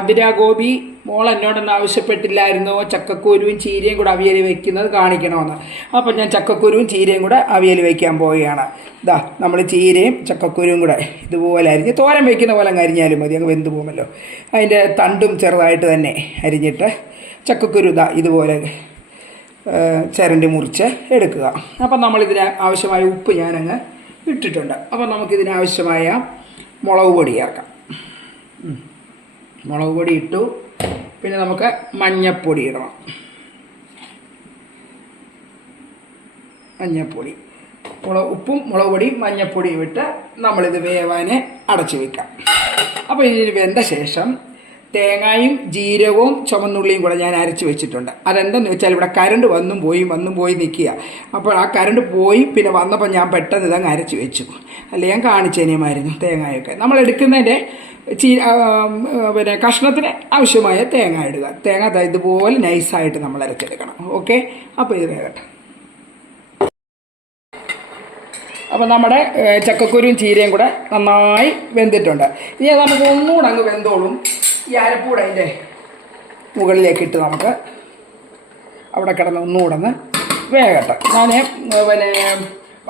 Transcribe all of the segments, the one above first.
അതിരാ ഗോപി മോൾ എന്നോടൊന്നും ആവശ്യപ്പെട്ടില്ലായിരുന്നു. ചക്കക്കുരുവും ചീരയും കൂടെ അവിയൽ വയ്ക്കുന്നത് കാണിക്കണമെന്ന്. അപ്പം ഞാൻ ചക്കക്കുരുവും ചീരയും കൂടെ അവിയൽ വയ്ക്കാൻ പോവുകയാണ്. ഇതാ നമ്മൾ ചീരയും ചക്കക്കുരുവും കൂടെ ഇതുപോലെ അരിഞ്ഞ് തോരൻ വയ്ക്കുന്ന പോലെ അങ്ങ് അരിഞ്ഞാലും മതി അങ്ങ് വെന്ത് പോകുമല്ലോ. അതിന്റെ തണ്ടും ചെറുതായിട്ട് തന്നെ അരിഞ്ഞിട്ട് ചക്കക്കുരു ഇതാ ഇതുപോലെ ചിരണ്ടി മുറിച്ച് എടുക്കുക. അപ്പം നമ്മളിതിന് ആവശ്യമായ ഉപ്പ് ഞാനങ്ങ് ഇട്ടിട്ടുണ്ട്. അപ്പം നമുക്കിതിനാവശ്യമായ മുളക് പൊടി ചേർക്കാം. മുളക് പൊടി ഇട്ടു. പിന്നെ നമുക്ക് മഞ്ഞപ്പൊടി ഇടണം. മഞ്ഞപ്പൊടി. മുളക് ഉപ്പും മുളക് പൊടിയും മഞ്ഞപ്പൊടിയും ഇട്ട് നമ്മളിത് വേവാനെ അടച്ചു വെക്കാം. അപ്പോൾ ഇതിന് വെന്ത ശേഷം തേങ്ങയും ജീരകവും ചുമന്നുള്ളിയും കൂടെ ഞാൻ അരച്ച് വെച്ചിട്ടുണ്ട്. അതെന്തെന്ന് വെച്ചാൽ ഇവിടെ കരണ്ട് വന്നും പോയി വന്നും പോയി നിൽക്കുക. അപ്പോൾ ആ കരണ്ട് പോയി പിന്നെ വന്നപ്പോൾ ഞാൻ പെട്ടെന്ന് ഇതങ്ങ് അരച്ച് വെച്ചു. അല്ലെ ഞാൻ കാണിച്ചേനെയുമായിരുന്നു തേങ്ങയൊക്കെ. നമ്മൾ എടുക്കുന്നതിന്റെ ചീ പിന്നെ കഷ്ണത്തിന് ആവശ്യമായ തേങ്ങ ഇടുക. തേങ്ങ ഇതുപോലെ നൈസായിട്ട് നമ്മൾ അരച്ചെടുക്കണം. ഓക്കെ? അപ്പോൾ ഇത് വേകട്ടെ അപ്പോൾ നമ്മുടെ ചക്കക്കുരും ചീരയും കൂടെ നന്നായി വെന്തിട്ടുണ്ട്. ഇനി നമുക്ക് ഒന്നുകൂടെ അങ്ങ് വെന്തോളും. ഈ അരപ്പൂടെ അതിന്റെ മുകളിലേക്ക് ഇട്ട് നമുക്ക് അവിടെ കിടന്ന് ഒന്നുകൂടെ ഒന്ന് വേകട്ടെ ഞാൻ പിന്നെ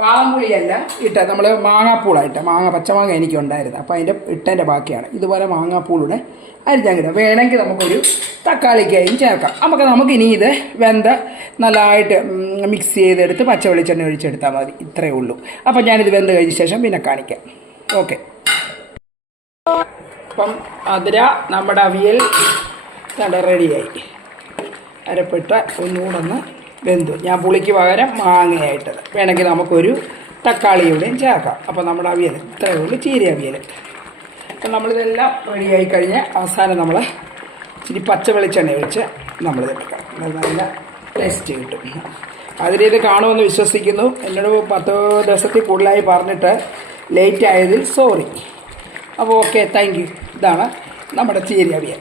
പാമ്പുളിയല്ല ഇട്ട നമ്മൾ മാങ്ങാപ്പൂളായിട്ട് മാങ്ങ പച്ചമാങ്ങ എനിക്കുണ്ടായിരുന്നു. അപ്പോൾ അതിന്റെ ഇട്ടതിന്റെ ബാക്കിയാണ്. ഇതുപോലെ മാങ്ങാപ്പൂളുടെ കിട്ടും വേണമെങ്കിൽ നമുക്കൊരു തക്കാളിക്കായും ചേർക്കാം. നമുക്ക് നമുക്ക് ഇനി ഇത് വെന്ത നല്ലതായിട്ട് മിക്സ് ചെയ്തെടുത്ത് പച്ച വെളിച്ചെണ്ണ ഒഴിച്ചെടുത്താൽ മതി. ഇത്രയേ ഉള്ളൂ. അപ്പോൾ ഞാനിത് വെന്ത് കഴിഞ്ഞ ശേഷം പിന്നെ കാണിക്കാം. ഓക്കെ. അപ്പം അതിര നമ്മുടെ അവിയൽ നട റെഡിയായി. അരപ്പിട്ട് ഒന്നുകൂടെ ഒന്ന് വെന്തു. ഞാൻ പുളിക്ക് പകരം മാങ്ങയായിട്ടത് വേണമെങ്കിൽ നമുക്കൊരു തക്കാളിയുടെയും ചേർക്കാം. അപ്പോൾ നമ്മുടെ അവിയൽ ഇത്രയേ ഉള്ളൂ ചീര അവിയൽ. അപ്പം നമ്മളിതെല്ലാം റെഡിയായി കഴിഞ്ഞ് അവസാനം നമ്മൾ ഇച്ചിരി പച്ച വെളിച്ചെണ്ണ ഒഴിച്ച് നമ്മൾ എടുക്കാം നല്ല ടേസ്റ്റ് കിട്ടും. അതിലിത് കാണുമെന്ന് വിശ്വസിക്കുന്നു. എന്നോട് പത്ത് ദിവസത്തിൽ കൂടുതലായി പറഞ്ഞിട്ട് ലേറ്റ് ആയതിൽ സോറി. അപ്പോൾ ഓക്കെ താങ്ക് ഇതാണ് നമ്മുടെ ചീര അവിയൽ.